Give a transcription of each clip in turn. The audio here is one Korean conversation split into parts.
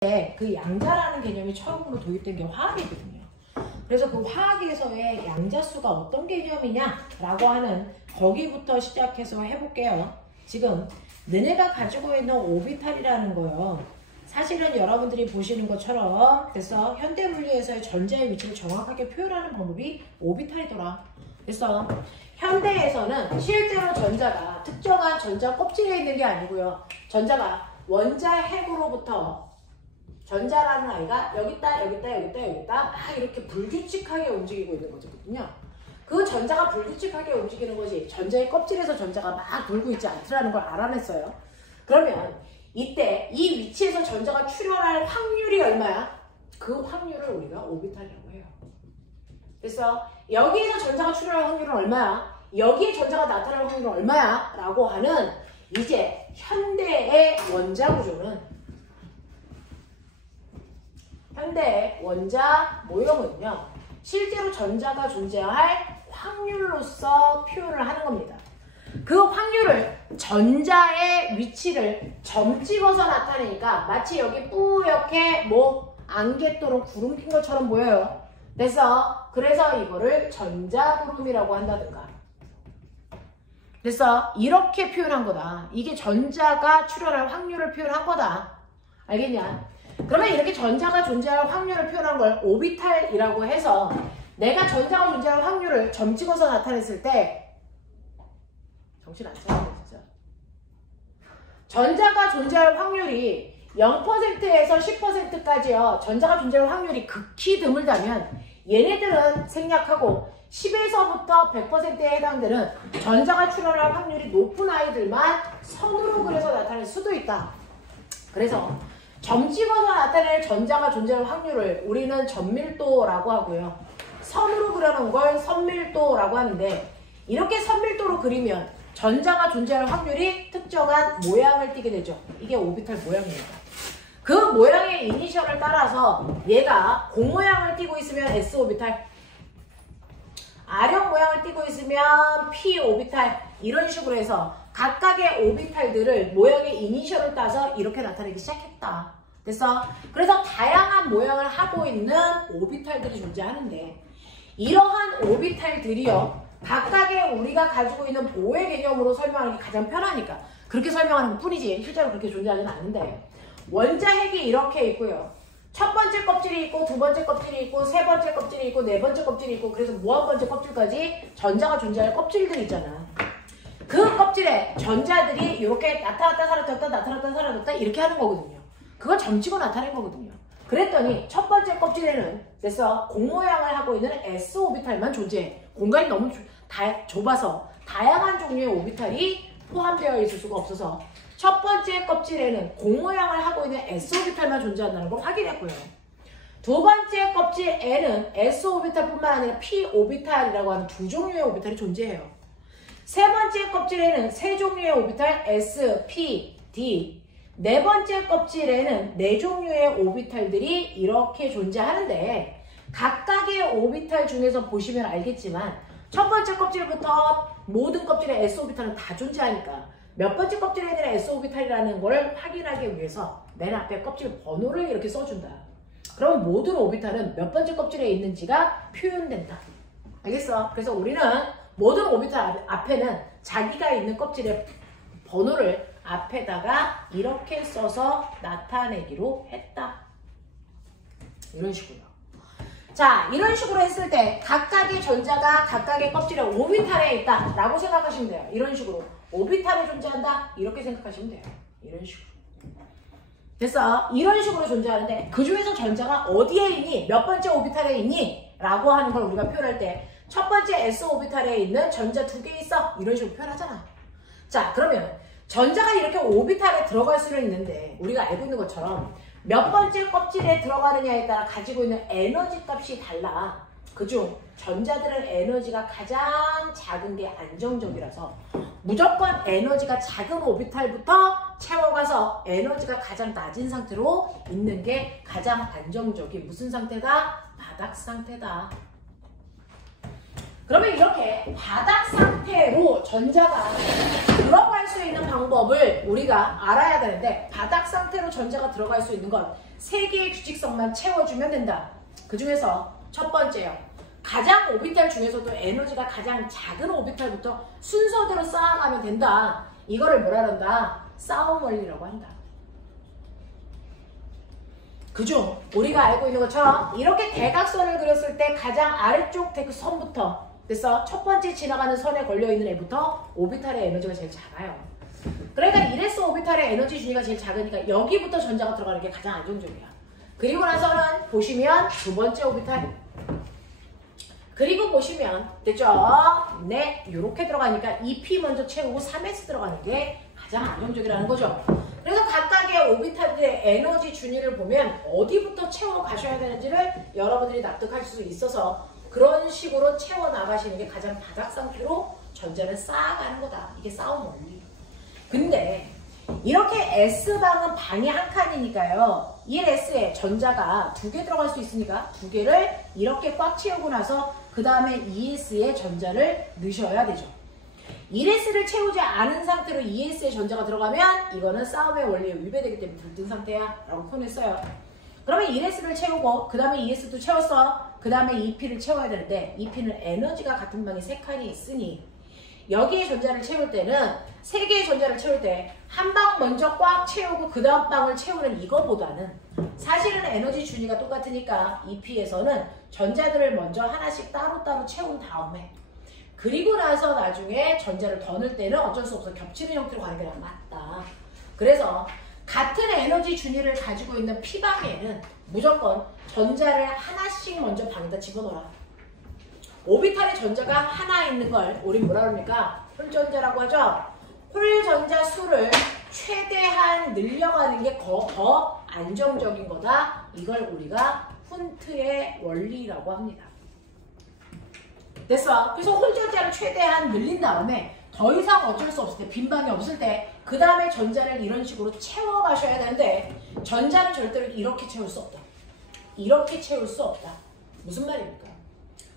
그 양자라는 개념이 처음으로 도입된 게 화학이거든요. 그래서 그 화학에서의 양자수가 어떤 개념이냐라고 하는 거기부터 시작해서 해볼게요. 지금 너네가 가지고 있는 오비탈이라는 거요. 사실은 여러분들이 보시는 것처럼 그래서 현대물리에서의 전자의 위치를 정확하게 표현하는 방법이 오비탈이더라. 그래서 현대에서는 실제로 전자가 특정한 전자 껍질에 있는 게 아니고요. 전자가 원자 핵으로부터 전자라는 아이가 여기 있다, 여기 있다, 여기 있다, 여기 있다 막 이렇게 불규칙하게 움직이고 있는 거거든요. 그 전자가 불규칙하게 움직이는 것이 전자의 껍질에서 전자가 막 돌고 있지 않더라는 걸 알아냈어요. 그러면 이때 이 위치에서 전자가 출현할 확률이 얼마야? 그 확률을 우리가 오비탈이라고 해요. 그래서 여기에서 전자가 출현할 확률은 얼마야? 여기에 전자가 나타날 확률은 얼마야? 라고 하는 이제 현대의 원자 구조는 현대의 원자 모형은요. 실제로 전자가 존재할 확률로서 표현을 하는 겁니다. 그 확률을 전자의 위치를 점 찍어서 나타내니까 마치 여기 뿌옇게 뭐 안개 또는 구름 낀 것처럼 보여요. 그래서 이거를 전자구름이라고 한다든가. 그래서 이렇게 표현한 거다. 이게 전자가 출현할 확률을 표현한 거다. 알겠냐? 그러면 이렇게 전자가 존재할 확률을 표현한 걸 오비탈이라고 해서 내가 전자가 존재할 확률을 점 찍어서 나타냈을 때 정신 안 차리네 진짜. 전자가 존재할 확률이 0%에서 10%까지요. 전자가 존재할 확률이 극히 드물다면 얘네들은 생략하고 10에서부터 100%에 해당되는 전자가 출현할 확률이 높은 아이들만 선으로 그려서 나타낼 수도 있다. 그래서 점 찍어서 나타낼 전자가 존재할 확률을 우리는 전밀도라고 하고요. 선으로 그려놓은 걸 선밀도라고 하는데 이렇게 선밀도로 그리면 전자가 존재할 확률이 특정한 모양을 띠게 되죠. 이게 오비탈 모양입니다. 그 모양의 이니셜을 따라서 얘가 공 모양을 띠고 있으면 S 오비탈, R형 모양을 띠고 있으면 P 오비탈 이런 식으로 해서 각각의 오비탈들을 모양의 이니셜을 따서 이렇게 나타내기 시작했다. 그래서 다양한 모양을 하고 있는 오비탈들이 존재하는데 이러한 오비탈들이요. 각각의 우리가 가지고 있는 보의 개념으로 설명하는 게 가장 편하니까 그렇게 설명하는 것 뿐이지 실제로 그렇게 존재하지는 않는데 원자 핵이 이렇게 있고요. 첫 번째 껍질이 있고 두 번째 껍질이 있고 세 번째 kop질이 있고 네 번째 껍질이 있고 그래서 무한 번째 껍질까지 전자가 존재할 껍질들이 있잖아. 그 껍질에 전자들이 이렇게 나타났다 사라졌다 나타났다 사라졌다 이렇게 하는 거거든요. 그걸 점치고 나타낸 거거든요. 그랬더니 첫 번째 껍질에는 그래서 공 모양을 하고 있는 S 오비탈만 존재해. 공간이 너무 좁아서 다양한 종류의 오비탈이 포함되어 있을 수가 없어서 첫 번째 껍질에는 공 모양을 하고 있는 S 오비탈만 존재한다는 걸 확인했고요. 두 번째 껍질에는 S 오비탈뿐만 아니라 P 오비탈이라고 하는 두 종류의 오비탈이 존재해요. 세 번째 껍질에는 세 종류의 오비탈 S, P, D. 네 번째 껍질에는 네 종류의 오비탈들이 이렇게 존재하는데 각각의 오비탈 중에서 보시면 알겠지만 첫 번째 껍질부터 모든 껍질의 S 오비탈은 다 존재하니까 몇 번째 껍질에 있는 S 오비탈이라는 걸 확인하기 위해서 맨 앞에 껍질 번호를 이렇게 써준다. 그럼 모든 오비탈은 몇 번째 껍질에 있는지가 표현된다. 알겠어? 그래서 우리는 모든 오비탈 앞에는 자기가 있는 껍질의 번호를 앞에다가 이렇게 써서 나타내기로 했다. 이런 식으로. 자, 이런 식으로 했을 때 각각의 전자가 각각의 껍질에 오비탈에 있다 라고 생각하시면 돼요. 이런 식으로. 오비탈에 존재한다 이렇게 생각하시면 돼요. 이런 식으로. 그래서 이런 식으로 존재하는데 그 중에서 전자가 어디에 있니? 몇 번째 오비탈에 있니? 라고 하는 걸 우리가 표현할 때 첫 번째 S 오비탈에 있는 전자 두 개 있어. 이런 식으로 표현하잖아. 자, 그러면 전자가 이렇게 오비탈에 들어갈 수는 있는데 우리가 알고 있는 것처럼 몇 번째 껍질에 들어가느냐에 따라 가지고 있는 에너지 값이 달라. 그중 전자들은 에너지가 가장 작은 게 안정적이라서 무조건 에너지가 작은 오비탈부터 채워가서 에너지가 가장 낮은 상태로 있는 게 가장 안정적인 무슨 상태다? 바닥 상태다. 그러면 이렇게 바닥 상태로 전자가 들어갈 수 있는 방법을 우리가 알아야 되는데, 바닥 상태로 전자가 들어갈 수 있는 건 3개의 규칙성만 채워주면 된다. 그 중에서 첫 번째요. 가장 오비탈 중에서도 에너지가 가장 작은 오비탈부터 순서대로 쌓아가면 된다. 이거를 뭐라 한다? 싸움 원리라고 한다. 그중 우리가 알고 있는 것처럼 이렇게 대각선을 그렸을 때 가장 아래쪽 선부터, 그래서 첫 번째 지나가는 선에 걸려있는 애부터 오비탈의 에너지가 제일 작아요. 그러니까 이래서 오비탈의 에너지 준위가 제일 작으니까 여기부터 전자가 들어가는 게 가장 안정적이야. 그리고 나서는 보시면 두 번째 오비탈, 그리고 보시면 됐죠? 네, 이렇게 들어가니까 2p 먼저 채우고 3s 들어가는 게 가장 안정적이라는 거죠. 그래서 각각의 오비탈들의 에너지 준위를 보면 어디부터 채워 가셔야 되는지를 여러분들이 납득할 수 있어서 그런 식으로 채워 나가시는 게 가장 바닥 상태로 전자를 쌓아가는 거다. 이게 싸움 원리. 근데 이렇게 S방은 방이 한 칸이니까요. 1S에 전자가 2개 들어갈 수 있으니까 2개를 이렇게 꽉 채우고 나서 그 다음에 2S에 전자를 넣으셔야 되죠. 1S를 채우지 않은 상태로 2S에 전자가 들어가면 이거는 싸움의 원리에 위배되기 때문에 들뜬 상태야 라고 표현했어요. 그러면 1S를 채우고 그 다음에 2S도 채웠어. 그 다음에 2P를 채워야 되는데 2P는 에너지가 같은 방에 3칸이 있으니 여기에 전자를 채울 때는 3개의 전자를 채울 때 한 방 먼저 꽉 채우고 그 다음 방을 채우는 이거보다는 사실은 에너지 준위가 똑같으니까 2P에서는 전자들을 먼저 하나씩 따로따로 채운 다음에 그리고 나서 나중에 전자를 더 넣을 때는 어쩔 수 없어 겹치는 형태로 가는 게 맞다. 그래서 같은 에너지 준위를 가지고 있는 P방에는 무조건 전자를 하나씩 먼저 방에다 집어넣어라. 오비탈의 전자가 하나 있는 걸 우린 뭐라 그럽니까? 홀전자라고 하죠. 홀전자 수를 최대한 늘려가는 게 더 안정적인 거다. 이걸 우리가 훈트의 원리라고 합니다. 됐어. 그래서 홀전자를 최대한 늘린 다음에 더 이상 어쩔 수 없을 때, 빈방이 없을 때 그 다음에 전자를 이런 식으로 채워 가셔야 되는데 전자는 절대로 이렇게 채울 수 없다. 이렇게 채울 수 없다. 무슨 말입니까?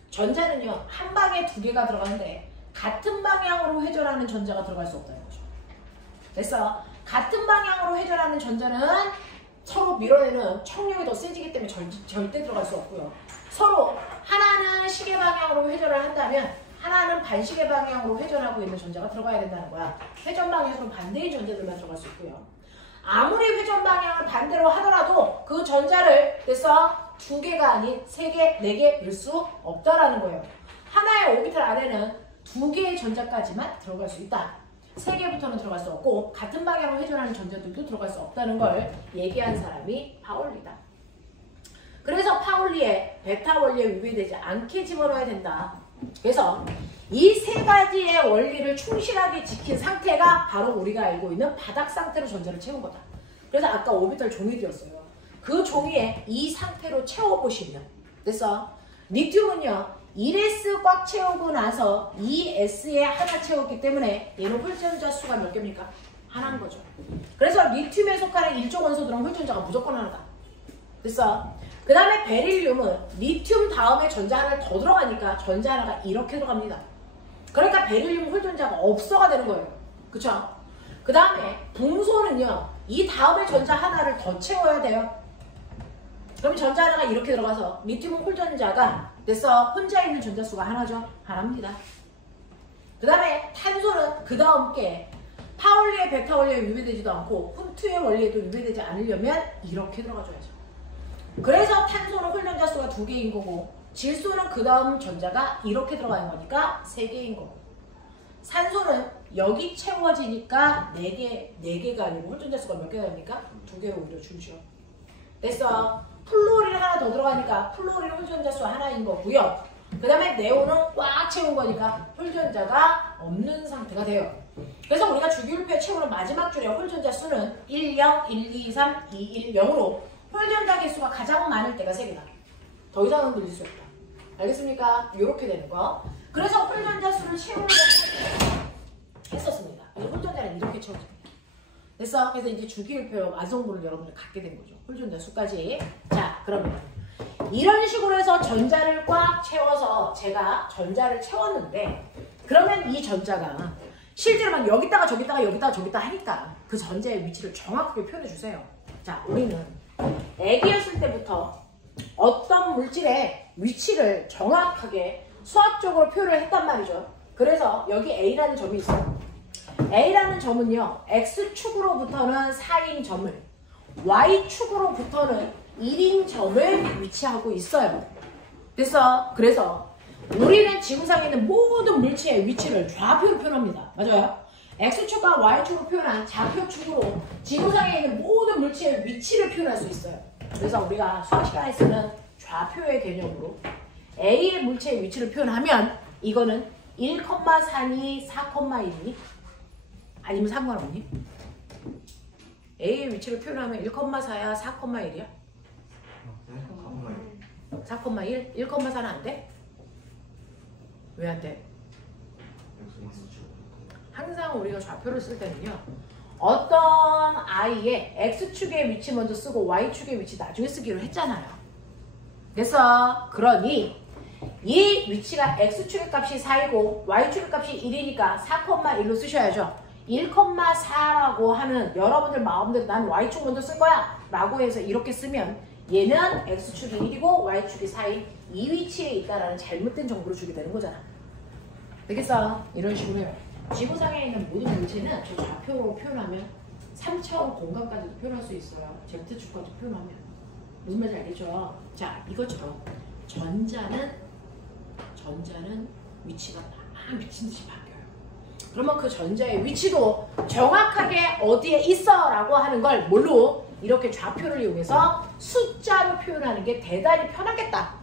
전자는요, 한 방에 2개가 들어가는데 같은 방향으로 회전하는 전자가 들어갈 수 없다는 거죠. 됐어. 같은 방향으로 회전하는 전자는 서로 밀어내는 척력이 더 세지기 때문에 절대 들어갈 수 없고요. 서로 하나는 시계 방향으로 회전을 한다면 하나는 반시계 방향으로 회전하고 있는 전자가 들어가야 된다는 거야. 회전 방향으로 반대인 전자들만 들어갈 수 있고요. 아무리 회전 방향을 반대로 하더라도 그 전자를 그래서 2개가 아닌 3개, 4개 넣을 수 없다라는 거예요. 하나의 오비탈 안에는 2개의 전자까지만 들어갈 수 있다. 3개부터는 들어갈 수 없고 같은 방향으로 회전하는 전자들도 들어갈 수 없다는 걸 얘기한 사람이 파울리다. 그래서 파울리의 베타 원리에 위배되지 않게 집어넣어야 된다. 그래서 이 3가지의 원리를 충실하게 지킨 상태가 바로 우리가 알고 있는 바닥 상태로 전자를 채운 거다. 그래서 아까 오비탈 종이 드렸어요. 그 종이에 이 상태로 채워보시면 됐어. 리튬은요 1S 꽉 채우고 나서 2S에 하나 채웠기 때문에 얘는 홀전자 수가 몇 개입니까? 하나인 거죠. 그래서 리튬에 속하는 일종 원소들은 홀전자가 무조건 하나다. 됐어. 그 다음에 베릴륨은 리튬 다음에 전자 하나를 더 들어가니까 전자 하나가 이렇게 들어갑니다. 그러니까 베릴륨 홀전자가 없어가 되는 거예요. 그쵸? 그 다음에 붕소는요 이 다음에 전자 하나를 더 채워야 돼요. 그럼 전자 하나가 이렇게 들어가서 리튬 홀전자가 됐어. 혼자 있는 전자 수가 하나죠. 하나입니다. 그 다음에 탄소는 그 다음 게 파울리의 베타 원리에 위배되지도 않고 훈트의 원리에도 위배되지 않으려면 이렇게 들어가줘야죠. 그래서 탄소는 홀전자 수가 2개인 거고 질소는 그 다음 전자가 이렇게 들어가는 거니까 3개인 거고 산소는 여기 채워지니까 4개가 아니고 홀전자 수가 몇 개가 됩니까? 2개로 오히려 줄죠. 됐어. 플로린 하나 더 들어가니까 플로린 홀전자 수 하나인 거고요. 그 다음에 네온은 꽉 채운 거니까 홀전자가 없는 상태가 돼요. 그래서 우리가 주기율표에 채우는 마지막 줄의 홀전자 수는 1, 0, 1, 2, 3, 2, 1, 0으로 홀전자 개수가 가장 많을 때가 3개다. 더 이상은 늘릴 수 없다. 알겠습니까? 이렇게 되는 거. 그래서 홀전자 수를 채우려고 했었습니다. 그래서 홀전자는 이렇게 채워집니다. 됐어? 그래서 이제 주기율표 완성본을 여러분들 갖게 된 거죠. 홀전자 수까지. 자, 그러면 이런 식으로 해서 전자를 꽉 채워서 제가 전자를 채웠는데 그러면 이 전자가 실제로만 여기다가 저기다가 여기다가 저기다 하니까 그 전자의 위치를 정확하게 표현해 주세요. 자, 우리는 애기였을 때부터 어떤 물질의 위치를 정확하게 수학적으로 표현을 했단 말이죠. 그래서 여기 A라는 점이 있어요. A라는 점은요, X축으로부터는 4인 점을, Y축으로부터는 1인 점을 위치하고 있어요. 그래서 우리는 지구상에 있는 모든 물체의 위치를 좌표로 표현합니다. 맞아요? X축과 Y축으로 표현한 좌표축으로 지구상에 있는 모든 물체의 위치를 표현할 수 있어요. 그래서 우리가 수학 시간에 쓰는 좌표의 개념으로 A의 물체의 위치를 표현하면 이거는 1,4니 4,1이 아니면 상관없니? A의 위치를 표현하면 1,4야 4,1이야? 4,1? 1,4는 안 돼? 왜 안 돼? 항상 우리가 좌표를 쓸 때는요, 어떤 I의 X축의 위치 먼저 쓰고 Y축의 위치 나중에 쓰기로 했잖아요. 그래서 그러니 이 위치가 X축의 값이 4이고 Y축의 값이 1이니까 4,1로 쓰셔야죠. 1,4라고 하는 여러분들 마음대로 난 Y축 먼저 쓸 거야 라고 해서 이렇게 쓰면 얘는 X축이 1이고 Y축이 4인 이 위치에 있다라는 잘못된 정보를 주게 되는 거잖아. 되겠어? 이런 식으로 해요. 지구상에 있는 모든 물체는 저 좌표로 표현하면 3차원 공간까지도 표현할 수 있어요. Z축까지 표현하면. 무슨 말인지 알겠죠? 자, 이것처럼 전자는 위치가 막 미친 듯이 바뀌어요. 그러면 그 전자의 위치도 정확하게 어디에 있어 라고 하는 걸 뭘로? 이렇게 좌표를 이용해서 숫자로 표현하는 게 대단히 편하겠다.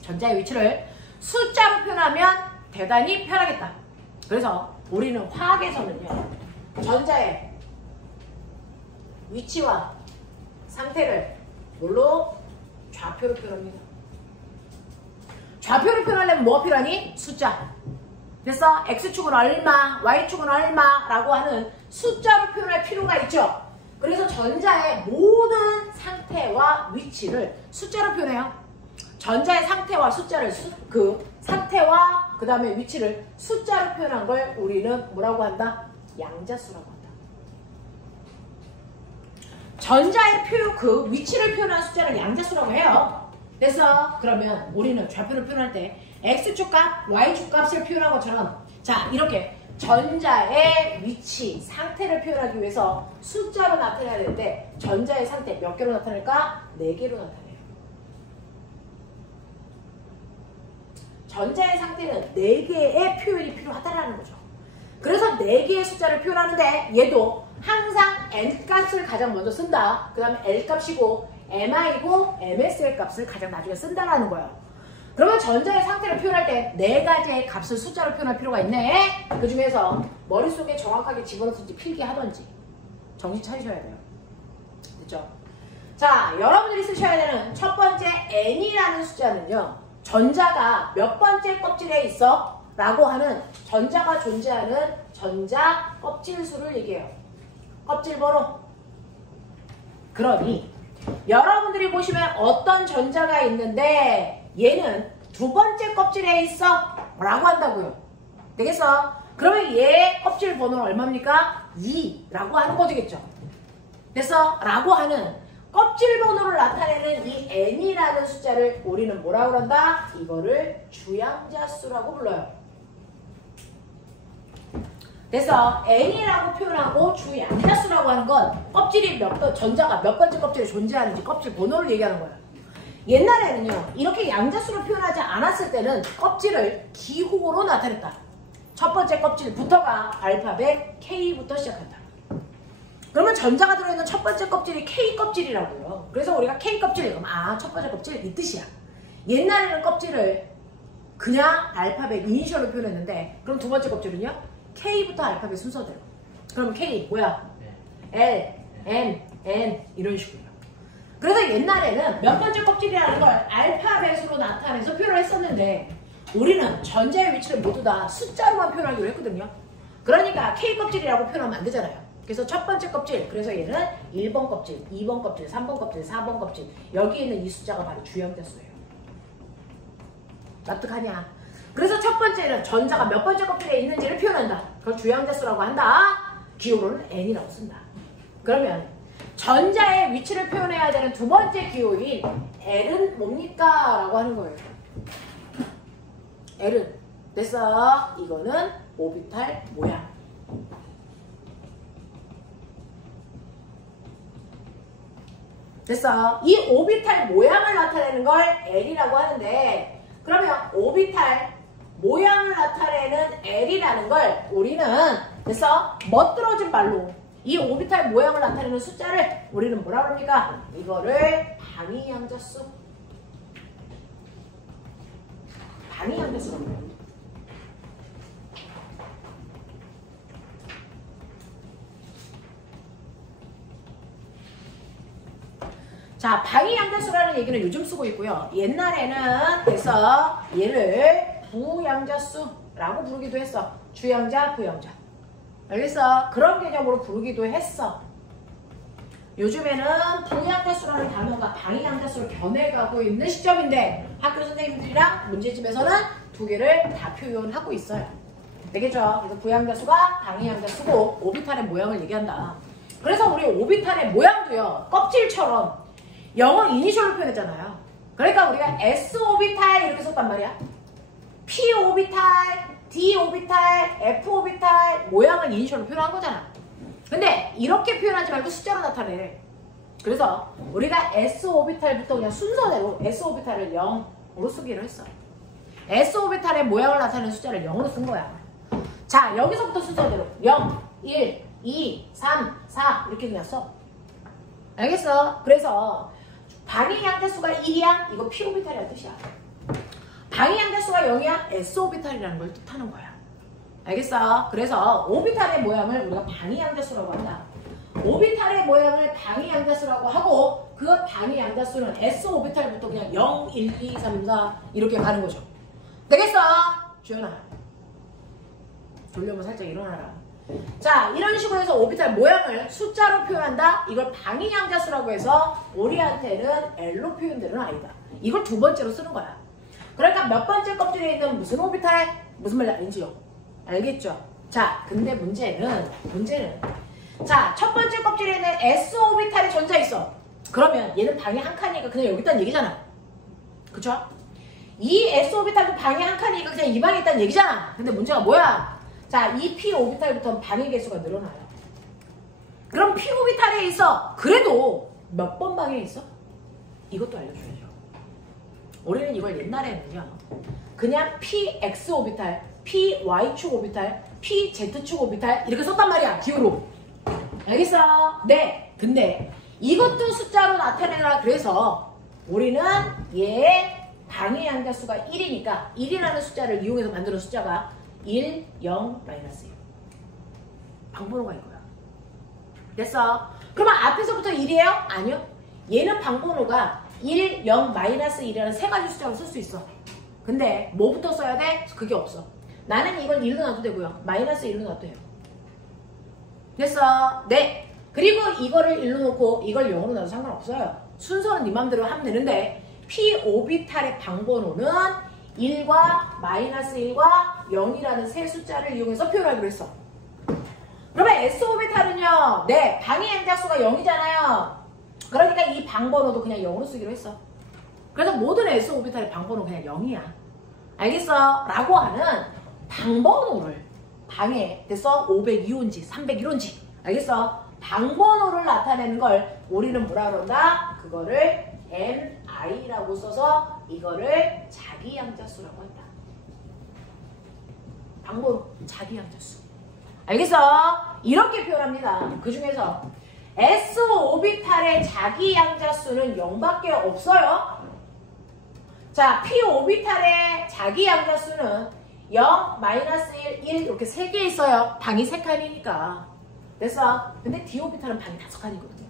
전자의 위치를 숫자로 표현하면 대단히 편하겠다. 그래서 우리는 화학에서는요, 전자의 위치와 상태를 뭘로? 좌표로 표현합니다. 좌표로 표현하려면 뭐가 필요하니? 숫자. 그래서 X축은 얼마, Y축은 얼마 라고 하는 숫자로 표현할 필요가 있죠. 그래서 전자의 모든 상태와 위치를 숫자로 표현해요. 전자의 상태와 숫자를 상태와 그 다음에 위치를 숫자로 표현한 걸 우리는 뭐라고 한다? 양자수라고 한다. 전자의 위치를 표현한 숫자를 양자수라고 해요. 그래서 그러면 우리는 좌표를 표현할 때 X축 값, Y축 값을 표현한 것처럼 자, 이렇게 전자의 위치, 상태를 표현하기 위해서 숫자로 나타내야 되는데 전자의 상태 몇 개로 나타낼까? 4개로 나타내요. 전자의 상태는 4개의 표현이 필요하다라는 거죠. 그래서 4개의 숫자를 표현하는데 얘도 항상 N값을 가장 먼저 쓴다. 그 다음에 L값이고 MI고 MSL 값을 가장 나중에 쓴다라는 거예요. 그러면 전자의 상태를 표현할 때 4가지의 값을 숫자로 표현할 필요가 있네. 그 중에서 머릿속에 정확하게 집어넣든지 필기하든지 정신 차리셔야 돼요. 됐죠? 자, 여러분들이 쓰셔야 되는 첫 번째 N이라는 숫자는요, 전자가 몇 번째 껍질에 있어? 라고 하는 전자가 존재하는 전자 껍질 수를 얘기해요. 껍질 번호. 그러니 여러분들이 보시면 어떤 전자가 있는데 얘는 2번째 껍질에 있어 라고 한다고요. 되겠어? 그러면 얘 껍질 번호는 얼마입니까? 2라고 하는 거 되겠죠. 그래서 라고 하는 껍질 번호를 나타내는 이 N이라는 숫자를 우리는 뭐라고 한다? 이거를 주양자수라고 불러요. 그래서 N이라고 표현하고 주양자수라고 하는 건 껍질이 전자가 몇 번째 껍질에 존재하는지 껍질 번호를 얘기하는 거예요. 옛날에는요, 이렇게 양자수로 표현하지 않았을 때는 껍질을 기호로 나타냈다. 첫 번째 껍질부터가 알파벳 K부터 시작한다. 그러면 전자가 들어있는 첫 번째 껍질이 K 껍질이라고요. 그래서 우리가 K 껍질, 그럼 첫 번째 껍질 이 뜻이야. 옛날에는 껍질을 그냥 알파벳 이니셜로 표현했는데, 그럼 두 번째 껍질은요? K부터 알파벳 순서대로. 그러면 K 뭐야? L, M, N 이런 식으로요. 그래서 옛날에는 몇 번째 껍질이라는 걸 알파벳으로 나타내서 표현을 했었는데 우리는 전자의 위치를 모두 다 숫자로만 표현하기로 했거든요. 그러니까 K 껍질이라고 표현하면 안 되잖아요. 그래서 첫 번째 껍질, 그래서 얘는 1번 껍질, 2번 껍질, 3번 껍질, 4번 껍질, 여기에 있는 이 숫자가 바로 주양자수예요. 납득하냐? 그래서 첫 번째는 전자가 몇 번째 껍질에 있는지를 표현한다. 그걸 주양자수라고 한다. 기호로는 n이라고 쓴다. 그러면 전자의 위치를 표현해야 되는 두 번째 기호인 L은 뭡니까? 라고 하는 거예요. L은 됐어. 이거는 오비탈 모양. 됐어. 이 오비탈 모양을 나타내는 걸 L이라고 하는데, 그러면 오비탈 모양을 나타내는 L이라는 걸 우리는 됐어. 멋들어진 말로 이 오비탈 모양을 나타내는 숫자를 우리는 뭐라 그럽니까? 이거를 방위양자수. 방위양자수라고 해요. 자, 방위양자수라는 얘기는 요즘 쓰고 있고요. 옛날에는 그래서 얘를 부양자수라고 부르기도 했어. 주양자, 부양자. 알겠어? 그런 개념으로 부르기도 했어. 요즘에는 부양자수라는 단어가 방위양자수로 변해가고 있는 시점인데 학교 선생님들이랑 문제집에서는 두 개를 다 표현하고 있어요. 되겠죠? 그래서 부양자수가 방위양자수고 오비탈의 모양을 얘기한다. 그래서 우리 오비탈의 모양도요. 껍질처럼 영어 이니셜로 표현했잖아요. 그러니까 우리가 S 오비탈 이렇게 썼단 말이야. P 오비탈, D 오비탈, F 오비탈 모양을 이니셜로 표현한 거잖아. 근데 이렇게 표현하지 말고 숫자로 나타내. 그래서 우리가 S 오비탈부터 그냥 순서대로 S 오비탈을 0으로 쓰기로 했어. S 오비탈의 모양을 나타내는 숫자를 0으로 쓴 거야. 자, 여기서부터 순서대로 0, 1, 2, 3, 4 이렇게 그냥 써. 알겠어? 그래서 방위양자수가 1이야? 이거 P 오비탈이라는 뜻이야. 방위양자수가 0이야? S 오비탈이라는 걸 뜻하는 거야. 알겠어? 그래서 오비탈의 모양을 우리가 방위양자수라고 한다. 오비탈의 모양을 방위양자수라고 하고 그 방위양자수는 S 오비탈부터 그냥 0, 1, 2, 3, 4 이렇게 가는 거죠. 되겠어? 주연아. 졸려면 살짝 일어나라. 자, 이런 식으로 해서 오비탈 모양을 숫자로 표현한다. 이걸 방위양자수라고 해서 우리한테는 L로 표현되는 아이다. 이걸 두 번째로 쓰는 거야. 그러니까 몇 번째 껍질에 있는 무슨 오비탈? 무슨 말 아닌지요? 알겠죠? 자, 근데 문제는 자, 첫 번째 껍질에 있는 S 오비탈이 전자 있어. 그러면 얘는 방위 한 칸이니까 그냥 여기 있다는 얘기잖아. 그쵸? 이 S 오비탈도 방위 한 칸이니까 그냥 이 방에 있다는 얘기잖아. 근데 문제가 뭐야? 자, 이 P 오비탈부터는 방위 개수가 늘어나요. 그럼 P 오비탈에 있어. 그래도 몇 번 방에 있어? 이것도 알려줘야죠. 우리는 이걸 옛날에는요. 그냥 PX 오비탈, PY축 오비탈, PZ축 오비탈 이렇게 썼단 말이야. 기호로. 알겠어? 네. 근데 이것도 숫자로 나타내라 그래서 우리는 얘 방위양자수가 1이니까 1이라는 숫자를 이용해서 만드는 숫자가 1, 0, 마이너스 1. 방번호가 이거야. 됐어? 그러면 앞에서부터 1이에요? 아니요. 얘는 방번호가 1, 0, 마이너스 1이라는 세 가지 숫자로 쓸 수 있어. 근데 뭐부터 써야 돼? 그게 없어. 나는 이걸 1로 놔도 되고요. 마이너스 1로 놔도 돼요. 됐어? 네. 그리고 이거를 1로 놓고 이걸 0으로 놔도 상관없어요. 순서는 네 맘대로 하면 되는데 P 오비탈의 방번호는 1과 마이너스 1과 0이라는 세 숫자를 이용해서 표현하기로 했어. 그러면 S 오비탈은요. 네. 방위양자수가 0이잖아요. 그러니까 이 방번호도 그냥 0으로 쓰기로 했어. 그래서 모든 S 오비탈의 방번호 그냥 0이야. 알겠어? 라고 하는 방번호를 방에 됐어? 502호인지 301호인지 알겠어? 방번호를 나타내는 걸 우리는 뭐라 그런다? 그거를 MI라고 써서 이거를 자기양자수라고 한다. 방번호 자기양자수. 알겠어? 이렇게 표현합니다. 그 중에서 S 오비탈의 자기양자수는 0밖에 없어요. 자, P 오비탈의 자기양자수는 0, 마이너스 1, 1 이렇게 3개 있어요. 방이 3칸이니까. 됐어? 근데 D 오비탈은 방이 5칸이거든요.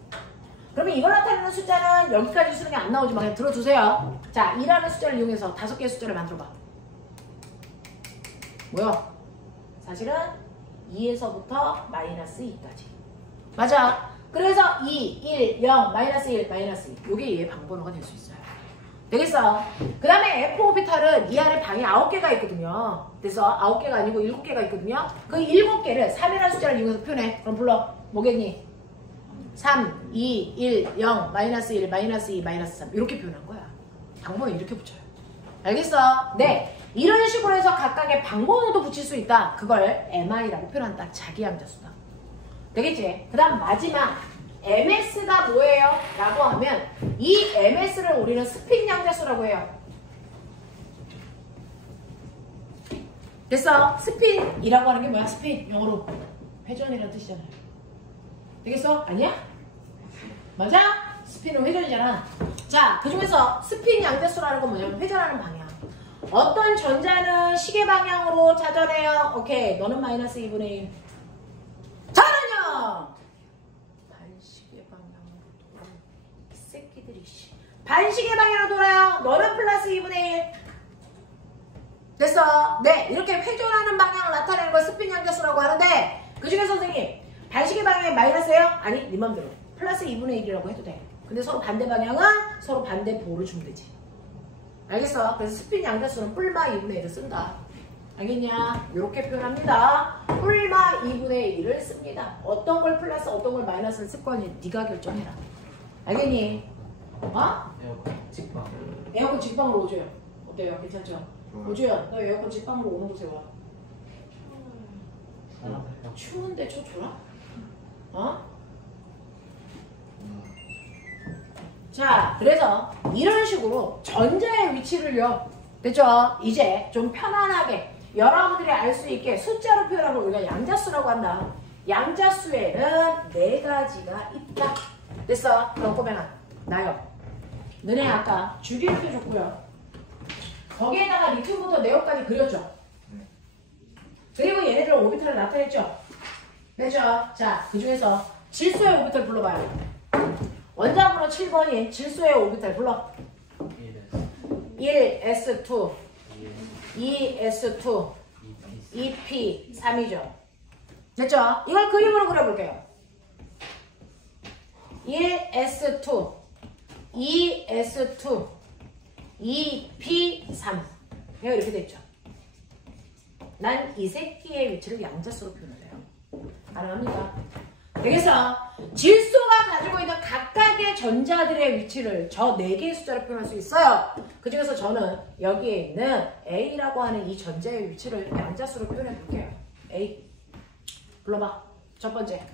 그러면 이걸 나타내는 숫자는 여기까지 수능이 안 나오지만 그냥 들어두세요. 자, 2라는 숫자를 이용해서 5개의 숫자를 만들어봐. 뭐야? 사실은 2에서부터 마이너스 2까지. 맞아. 그래서 2, 1, 0, 마이너스 1, 마이너스 2. 요게 얘의 방번호가 될 수 있어요. 되겠어? 그 다음에 F오비탈은 이 안에 방이 9개가 있거든요. 그래서 9개가 아니고 7개가 있거든요. 그 7개를 3이라는 숫자를 이용해서 표현해. 그럼 불러. 뭐겠니? 3, 2, 1, 0, 마이너스 1, 마이너스 2, 마이너스 3 이렇게 표현한 거야. 방번호 이렇게 붙여요. 알겠어? 네. 이런 식으로 해서 각각의 방번호도 붙일 수 있다. 그걸 MI라고 표현한다. 자기 양자수다. 되겠지? 그 다음 마지막 MS가 뭐예요? 라고 하면 이 MS를 우리는 스핀 양자수라고 해요. 됐어? 스핀이라고 하는 게 뭐야? 스핀 영어로 회전이라는 뜻이잖아요. 되겠어? 아니야? 맞아? 스핀은 회전이잖아. 자, 그 중에서 스핀 양자수라는 건 뭐냐면 회전하는 방향. 어떤 전자는 시계 방향으로 자전해요. 오케이. 너는 마이너스 2분의 1. 저는요! 반시계 방향으로 돌아요. 이 새끼들이. 반시계 방향으로 돌아요. 너는 플러스 2분의 1. 됐어? 네. 이렇게 회전하는 방향을 나타내는 걸 스핀 양자수라고 하는데 그 중에 선생님 반시계 방향이 마이너스예요? 아니, 네 맘대로. 플러스 2분의 1이라고 해도 돼. 근데 서로 반대 방향은 서로 반대 보호를 주면 되지. 알겠어? 그래서 스핀 양자수는 뿔마 2분의 1을 쓴다. 알겠냐? 이렇게 표현합니다. 뿔마 2분의 1을 씁니다. 어떤 걸 플러스 어떤 걸 마이너스를 쓸 거니 네가 결정해라. 알겠니? 어? 에어컨 직방. 에어컨 직방으로 오줘요. 어때요? 괜찮죠? 오주연, 너 에어컨 직방으로 오는 곳에 와. 추운데 저 줘라? 어? 자, 그래서 이런 식으로 전자의 위치를요. 됐죠? 이제 좀 편안하게 여러분들이 알 수 있게 숫자로 표현하고 우리가 양자수라고 한다. 양자수에는 4가지가 있다. 됐어? 그럼 꼬맹아, 나요. 너네 아까 주기율표 줬고요. 거기에다가 리튬부터 네오까지 그렸죠? 그리고 얘네들 오비탈을 나타냈죠? 됐죠? 자, 그 중에서 질소의 오비탈 불러봐요. 원자번호 7번인 질소의 오비탈 불러. 1s2 2s2 2p3이죠. 됐죠? 이걸 그림으로 그려볼게요. 1s2 2s2 2p3 내가 이렇게 돼있죠. 난 이 새끼의 위치를 양자수로 표현을 해요. 가능합니까? 그래서 질소가 가지고 있는 각각의 전자들의 위치를 저 4개의 숫자로 표현할 수 있어요. 그 중에서 저는 여기에 있는 A라고 하는 이 전자의 위치를 양자수로 표현해 볼게요. A 불러봐. 첫 번째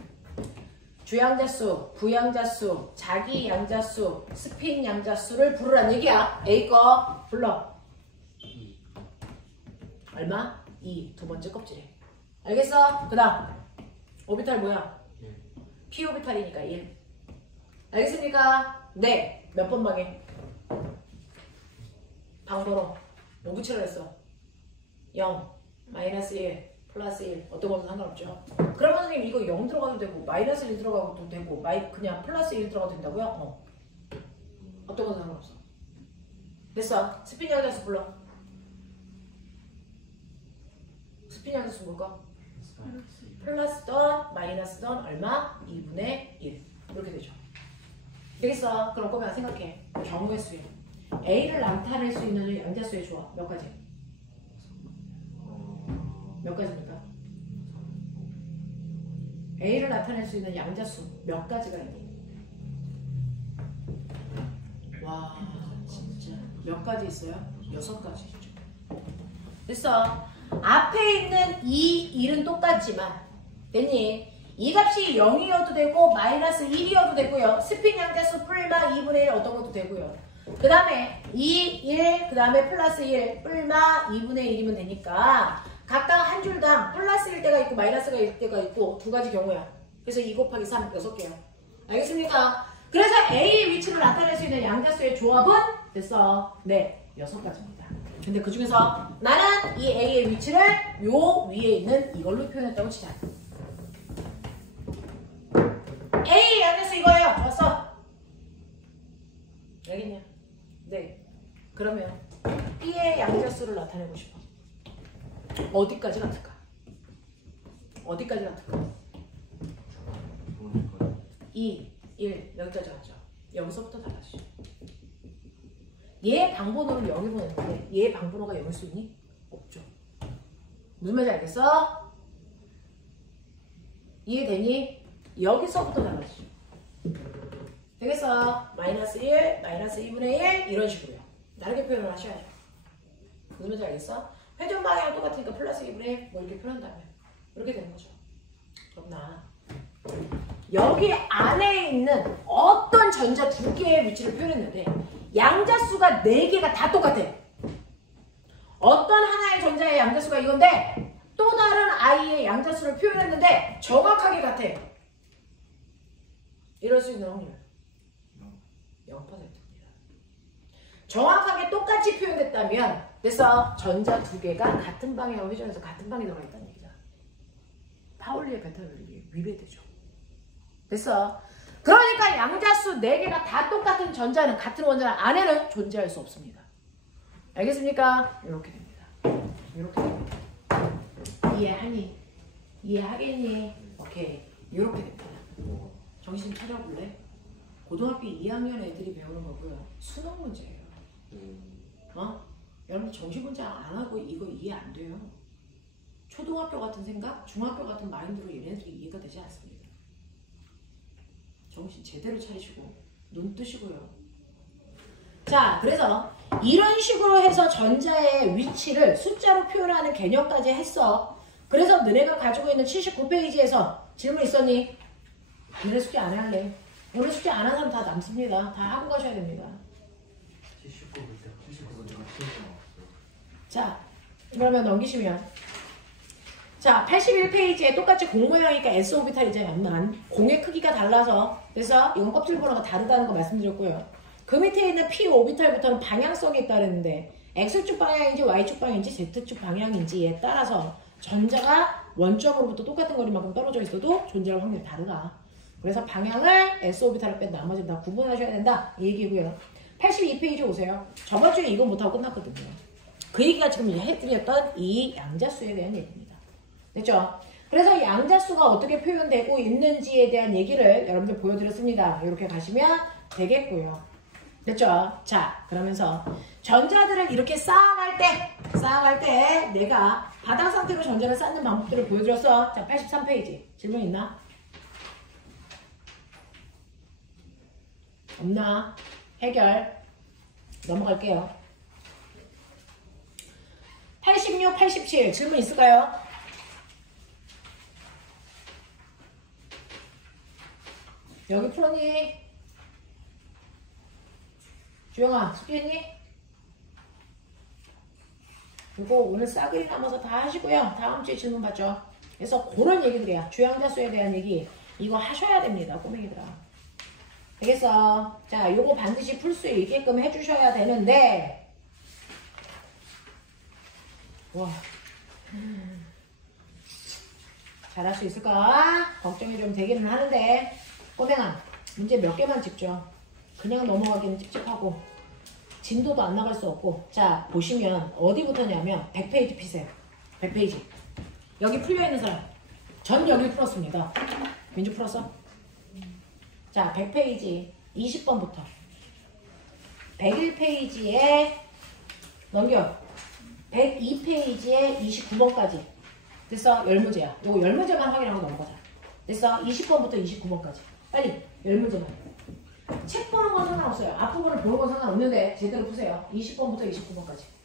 주양자수, 부양자수, 자기 양자수, 스핀 양자수를 부르란 얘기야. A 거 불러. 2. 얼마? 2. 두 번째 껍질에. 알겠어? 그 다음 오비탈 뭐야? 1. P 오비탈이니까 1. 알겠습니까? 네. 몇 번 방에? 방번호. 뭐 붙이라 했어? 0, 마이너스 1, 플러스 1. 어떤 것도 상관없죠. 그러면 선생님 이거 0 들어가도 되고 마이너스 1 들어가도 되고 그냥 플러스 1 들어가도 된다고요? 어떤 것도 상관없어. 됐어. 스핀 양자수 불러. 스핀 양자수 뭘까? 플러스던 마이너스던 얼마? 2분의 1 이렇게 되죠. 되겠어? 그럼 꼬매가 생각해. 경우의 수에 A를 나타낼 수 있는 양자수의 조합 몇 가지? 몇 가지입니까? A를 나타낼 수 있는 양자수 몇 가지가 있니? 와 진짜 몇 가지 있어요? 6가지 있죠. 됐어. 앞에 있는 이 1은 똑같지만 됐니? 이 값이 0이어도 되고 마이너스 1이어도 되고요. 스핀 양자수 풀마 2분의 1 어떤 것도 되고요. 그 다음에 2, 1, 그 다음에 플러스 1, 풀마 2분의 1이면 되니까 각각 한 줄당 플러스 1 때가 있고 마이너스가 1 때가 있고 두 가지 경우야. 그래서 2 곱하기 3, 6개야. 알겠습니까? 그래서 A의 위치를 나타낼 수 있는 양자수의 조합은 됐어. 네, 6가지입니다. 근데 그 중에서 나는 이 A의 위치를 요 위에 있는 이걸로 표현했다고 치자. A 양자수 이거예요. 좋았어? 알겠냐? 네. 그러면 B의 양자수를 나타내고 싶어. 어디까지 같을까? 어디까지 같을까? 2, 1 여기까지 가죠. 여기서부터 달라지죠. 얘 방번호를 0이 보냈는데 얘 방번호가 0일 수 있니? 없죠. 무슨 말인지 알겠어? 이해되니? 여기서부터 달라지죠. 되겠어? 마이너스 1, 마이너스 2분의 1 이런 식으로요. 다르게 표현을 하셔야죠. 무슨 말인지 알겠어? 회전 방향 똑같으니까 플러스 2분의 1 뭐 이렇게 표현한다면 이렇게 되는 거죠. 그렇구나. 여기 안에 있는 어떤 전자 두 개의 위치를 표현했는데 양자수가 4개가 다 똑같아. 어떤 하나의 전자의 양자수가 이건데 또 다른 i의 양자수를 표현했는데 정확하게 같아. 이럴 수 있는 확률 0%입니다. 정확하게 똑같이 표현됐다면 그래서 전자 두 개가 같은 방향으로 회전해서 같은 방에 들어가 있다는 얘기다. 파울리의 베타 원리에 위배되죠. 됐어. 그러니까 양자수 4개가 다 똑같은 전자는 같은 원자 안에는 존재할 수 없습니다. 알겠습니까? 이렇게 됩니다. 이렇게 됩니다. 이해하니? 이해하겠니? 오케이. 이렇게 됩니다. 정신 차려볼래? 고등학교 2학년 애들이 배우는 거고요. 수능 문제예요. 여러분 정신 문제 안 하고 이거 이해 안 돼요. 초등학교 같은 생각, 중학교 같은 마인드로 얘네들이 이해가 되지 않습니다. 정신 제대로 차리시고 눈 뜨시고요. 자, 그래서 이런 식으로 해서 전자의 위치를 숫자로 표현하는 개념까지 했어. 그래서 너네가 가지고 있는 79페이지에서 질문 있었니? 너네 숙제 안 할래? 오늘 숙제 안 한 사람 다 남습니다. 다 하고 가셔야 됩니다. 자, 그러면 넘기시면 자, 81페이지에 똑같이 공 모양이니까 S오비탈이잖아요. 공의 크기가 달라서 그래서 이건 껍질 번호가 다르다는 거 말씀드렸고요. 그 밑에 있는 P오비탈부터는 방향성이 있다는데 X축 방향인지 Y축 방향인지 Z축 방향인지에 따라서 전자가 원점으로부터 똑같은 거리만큼 떨어져 있어도 존재할 확률이 다르다. 그래서 방향을 S오비탈을 뺀 나머지는 다 구분하셔야 된다. 이 얘기고요. 82페이지 오세요. 저번 주에 이거 못하고 끝났거든요. 그 얘기가 지금 해드렸던 이 양자수에 대한 얘기입니다. 됐죠? 그래서 양자수가 어떻게 표현되고 있는지에 대한 얘기를 여러분들 보여드렸습니다. 이렇게 가시면 되겠고요. 됐죠? 자, 그러면서 전자들을 이렇게 쌓아갈 때 내가 바닥 상태로 전자를 쌓는 방법들을 보여드렸어. 자, 83페이지. 질문 있나? 없나? 해결. 넘어갈게요. 86, 87. 질문 있을까요? 여기 풀었니? 주영아, 숙제했니? 이거 오늘 싸그리 남아서 다 하시고요. 다음 주에 질문 받죠. 그래서 그런 얘기들이야. 주양자수에 대한 얘기. 이거 하셔야 됩니다. 꼬맹이들아. 되겠어? 자, 요거 반드시 풀 수 있게끔 해주셔야 되는데 와, 잘할 수 있을까? 걱정이 좀 되기는 하는데 꼬맹아, 문제 몇 개만 짚죠. 그냥 넘어가기는 찝찝하고 진도도 안 나갈 수 없고. 자, 보시면 어디부터냐면 100페이지 피세요. 100페이지. 여기 풀려있는 사람 전 여기 풀었습니다. 민주 풀었어? 자, 100페이지 20번부터 101페이지에 넘겨 102페이지에 29번까지 됐어? 10문제야. 요거 10문제만 확인하고 넘어가자. 됐어? 20번부터 29번까지 빨리 10문제만. 책 보는 건 상관없어요. 앞부분을 보는 건 상관없는데 제대로 푸세요. 20번부터 29번까지.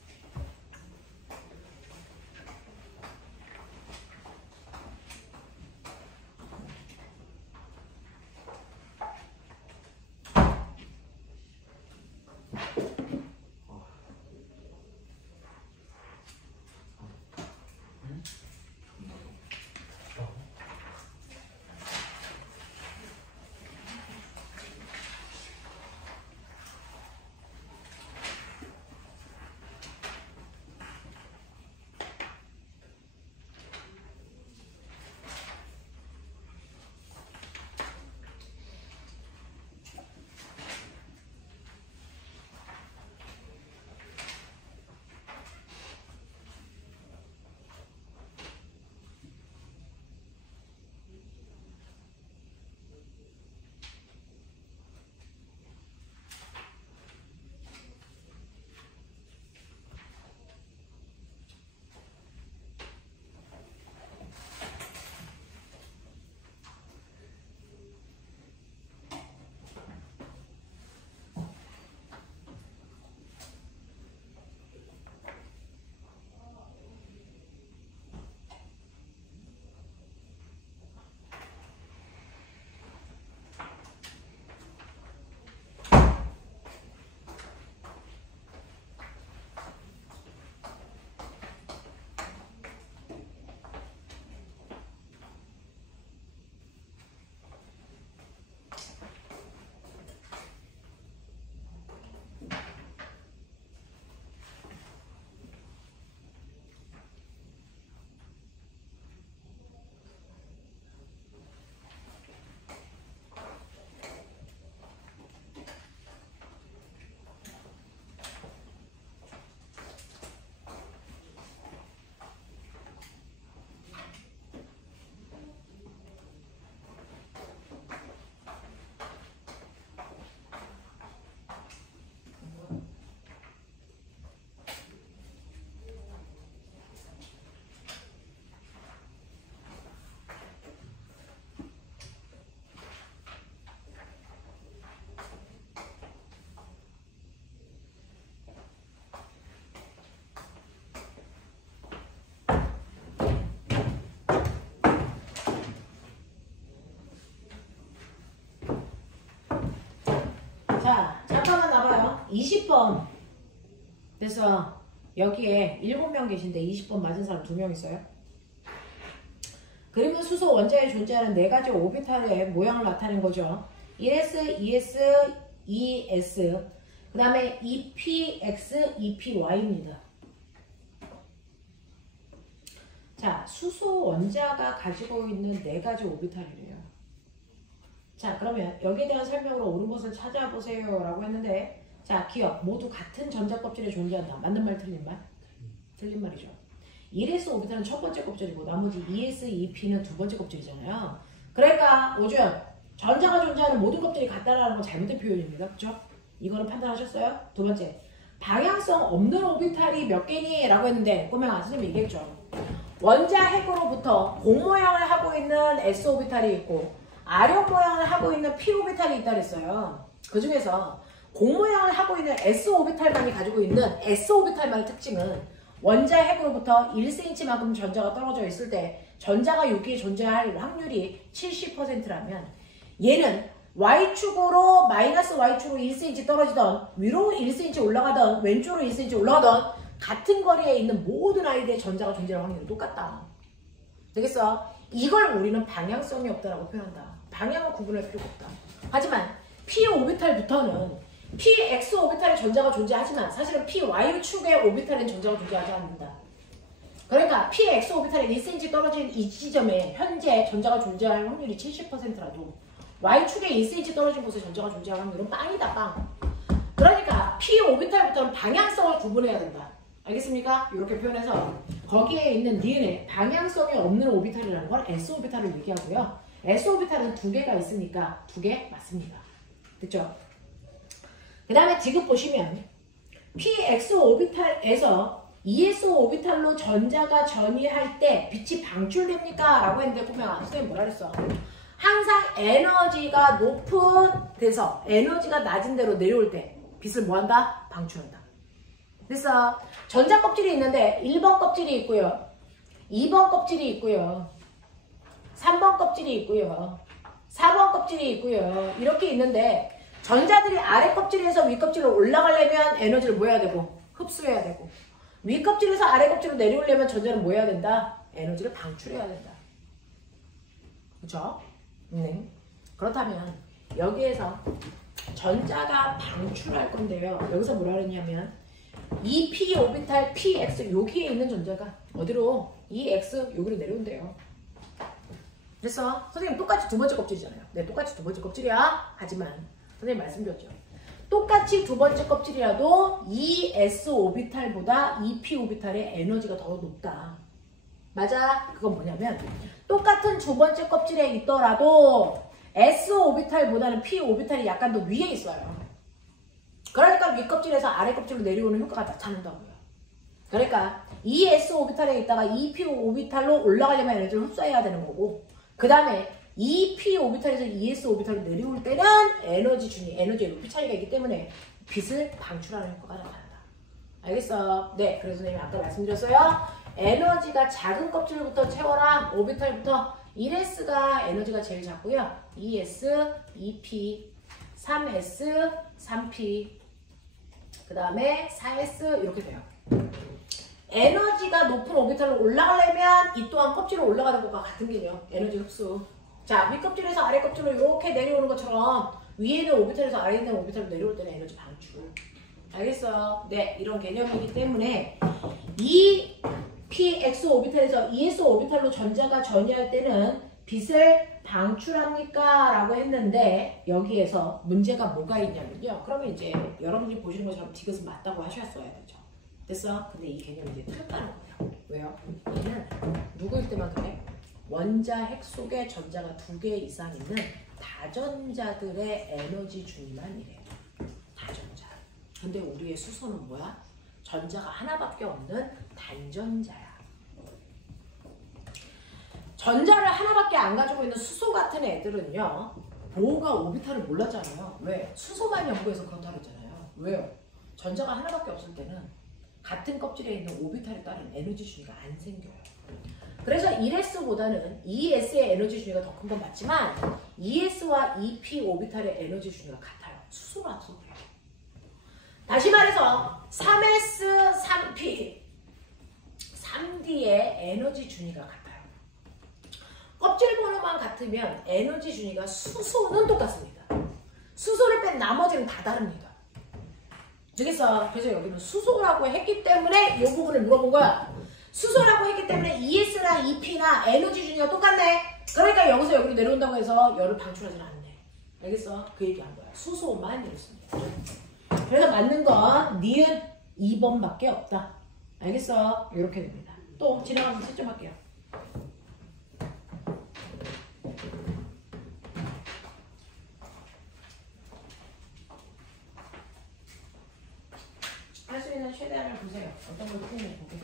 20번. 그래서 여기에 7명 계신데 20번 맞은 사람 2명 있어요. 그러면 수소 원자에 존재하는 4가지 오비탈의 모양을 나타낸 거죠. 1s, 2s, 2s, 그 다음에 2px, 2py입니다. 자, 수소 원자가 가지고 있는 4가지 오비탈이래요. 자, 그러면 여기에 대한 설명으로 옳은 것을 찾아보세요 라고 했는데, 자, 기억. 모두 같은 전자 껍질에 존재한다. 맞는 말, 틀린 말? 틀린 말이죠. 1s 오비탈은 첫 번째 껍질이고 나머지 2s, 2p는 두 번째 껍질이잖아요. 그러니까 오주연, 전자가 존재하는 모든 껍질이 같다라는 건 잘못된 표현입니다. 그렇죠? 이거는 판단하셨어요? 두 번째, 방향성 없는 오비탈이 몇 개니? 라고 했는데 꼬맹아 선생님이 얘기했죠. 원자 핵으로부터 공 모양을 하고 있는 s 오비탈이 있고 아력 모양을 하고 있는 p 오비탈이 있다 그랬어요. 그 중에서 공 모양을 하고 있는 s 오비탈만이 가지고 있는 s 오비탈만의 특징은 원자 핵으로부터 1cm만큼 전자가 떨어져 있을 때 전자가 여기에 존재할 확률이 70%라면 얘는 Y축으로 마이너스 Y축으로 1cm 떨어지던 위로 1cm 올라가던 왼쪽으로 1cm 올라가던 같은 거리에 있는 모든 아이들의 전자가 존재할 확률이 똑같다. 되겠어? 이걸 우리는 방향성이 없다라고 표현한다. 방향을 구분할 필요가 없다. 하지만 P 오비탈부터는 PX 오비탈의 전자가 존재하지만 사실은 PY축의 오비탈엔 전자가 존재하지 않는다. 그러니까 PX 오비탈에 1cm 떨어진 이 지점에 현재 전자가 존재할 확률이 70%라도 Y축에 1cm 떨어진 곳에 전자가 존재할 확률은 빵이다, 빵. 그러니까 P 오비탈부터는 방향성을 구분해야 된다. 알겠습니까? 이렇게 표현해서 거기에 있는 니은에 방향성이 없는 오비탈이라는 건 S 오비탈을 얘기하고요. S 오비탈은 2개가 있으니까 2개 맞습니다. 됐죠? 그 다음에 지금 보시면 PX 오비탈에서 ES 오비탈로 전자가 전이할 때 빛이 방출됩니까? 라고 했는데 꼬맹아 선생님 뭐라 그랬어? 항상 에너지가 높은 데서 에너지가 낮은 데로 내려올 때 빛을 뭐한다? 방출한다. 그래서 전자 껍질이 있는데 1번 껍질이 있고요. 2번 껍질이 있고요. 3번 껍질이 있고요. 4번 껍질이 있고요. 이렇게 있는데 전자들이 아래 껍질에서 위 껍질로 올라가려면 에너지를 뭐 해야 되고? 흡수해야 되고. 위 껍질에서 아래 껍질로 내려오려면 전자는 뭐 해야 된다? 에너지를 방출해야 된다. 그렇죠? 네. 그렇다면 여기에서 전자가 방출할 건데요. 여기서 뭐라 그랬냐면 이 P 오비탈 PX 여기에 있는 전자가 어디로? EX 여기로 내려온대요. 그래서 선생님 똑같이 두 번째 껍질이잖아요. 네, 똑같이 두 번째 껍질이야. 하지만 선생님 말씀드렸죠. 똑같이 두 번째 껍질이라도 ES 오비탈보다 EP 오비탈의 에너지가 더 높다. 맞아. 그건 뭐냐면 똑같은 두 번째 껍질에 있더라도 S 오비탈보다는 P 오비탈이 약간 더 위에 있어요. 그러니까 위 껍질에서 아래 껍질로 내려오는 효과가 나타난다고요. 그러니까 ES 오비탈에 있다가 EP 오비탈로 올라가려면 에너지를 흡수해야 되는 거고 그 다음에 EP 오비탈에서 ES 오비탈로 내려올 때는 에너지의 높이 차이가 있기 때문에 빛을 방출하는 효과가 나타난다. 알겠어? 네, 그래서 선생님이 아까 말씀드렸어요. 에너지가 작은 껍질부터 채워라. 오비탈부터 1S가 에너지가 제일 작고요. 2S, 2P, 3S, 3P, 그 다음에 4S 이렇게 돼요. 에너지가 높은 오비탈로 올라가려면 이 또한 껍질로 올라가는 것과 같은 개념. 에너지 흡수. 자, 윗껍질에서 아래껍질로 이렇게 내려오는 것처럼 위에 있는 오비탈에서 아래에 있는 오비탈로 내려올 때는 에너지 방출. 알겠어요? 네, 이런 개념이기 때문에 이 PX 오비탈에서 ES 오비탈로 전자가 전이할 때는 빛을 방출합니까? 라고 했는데 여기에서 문제가 뭐가 있냐면요. 그러면 이제 여러분들이 보시는 것처럼 디귿은 맞다고 하셨어야 되죠. 됐어? 근데 이 개념이 이제 틀렸다는 거예요. 왜요? 얘는 누구일 때만 그래? 원자 핵 속에 전자가 2개 이상 있는 다전자들의 에너지 주기만 이래요. 다전자. 근데 우리의 수소는 뭐야? 전자가 하나밖에 없는 단전자야. 전자를 하나밖에 안 가지고 있는 수소 같은 애들은요. 보호가 오비탈을 몰랐잖아요. 왜? 수소만 연구해서 그렇다고 했잖아요. 왜요? 전자가 하나밖에 없을 때는 같은 껍질에 있는 오비탈에 따른 에너지 준위가 안 생겨요. 그래서 1S보다는 2S의 에너지 준위가 더 큰 건 맞지만 2S와 2P 오비탈의 에너지 준위가 같아요. 수소라서 그래요. 다시 말해서 3s, 3p, 3d의 에너지 준위가 같아요. 껍질 번호만 같으면 에너지 준위가 수소는 똑같습니다. 수소를 뺀 나머지는 다 다릅니다. 되겠어? 그래서 여기는 수소라고 했기 때문에 이 부분을 물어본 거야. 수소라고 했기 때문에 ES나 EP나 에너지 준위가 똑같네. 그러니까 여기서 여기로 내려온다고 해서 열을 방출하지는 않네. 알겠어? 그 얘기한 거야. 수소만 이렇습니다. 그래서 맞는 건 니은 2번밖에 없다. 알겠어? 이렇게 됩니다. 또 지나가면서 채점할게요. 할 수 있는 최대한을 보세요. 어떤 걸 틀리는지 보게.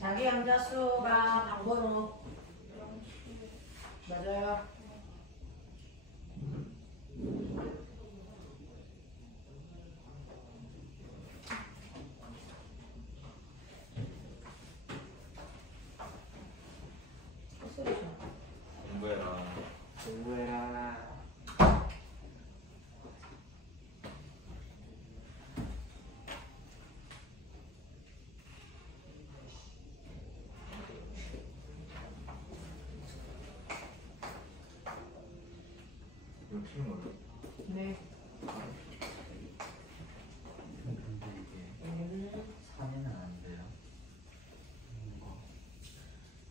자기 함자수가 방번호 맞아요. 공부해라. 공부해라. 이거 피는 거예요? 네. 근데 이게 3에는 안 돼요.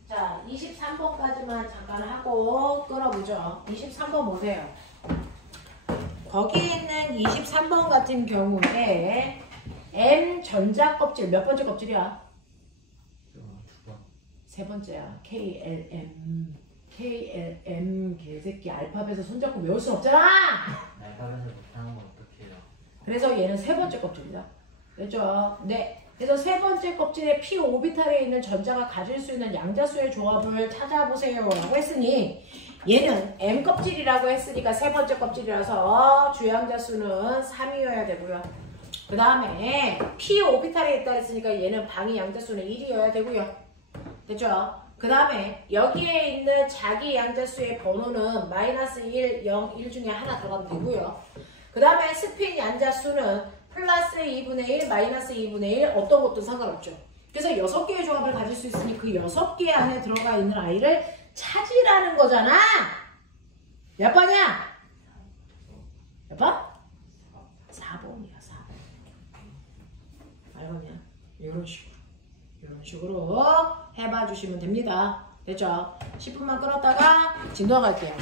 자, 23번까지만 잠깐 하고 끌어보죠. 23번 보세요. 거기 있는 23번 같은 경우에 M 전자 껍질 몇 번째 껍질이야? 두 번. 세 번째야. KLM 개새끼 알파벳을 손잡고 외울 순 없잖아. 알파벳을 못하는 건 어떡해요? 그래서 얘는 세 번째 껍질이다. 됐죠? 네. 그래서 세 번째 껍질에 p 오비탈에 있는 전자가 가질 수 있는 양자수의 조합을 찾아보세요 라고 했으니 얘는 M 껍질이라고 했으니까 세 번째 껍질이라서 주양자수는 3이어야 되고요. 그 다음에 p 오비탈에 있다 했으니까 얘는 방위 양자수는 1이어야 되고요. 됐죠? 그 다음에 여기에 있는 자기 양자수의 번호는 마이너스 1, 0, 1 중에 하나 들어가면 되고요. 그 다음에 스핀 양자수는 플러스 2분의 1, 마이너스 2분의 1 어떤 것도 상관없죠. 그래서 6개의 조합을 가질 수 있으니 그 6개 안에 들어가 있는 아이를 찾으라는 거잖아. 몇 번이야? 몇 번? 4번이야. 4번. 알겠냐? 이런 식으로 해봐 주시면 됩니다. 됐죠? 10분만 끌었다가 진도갈게요.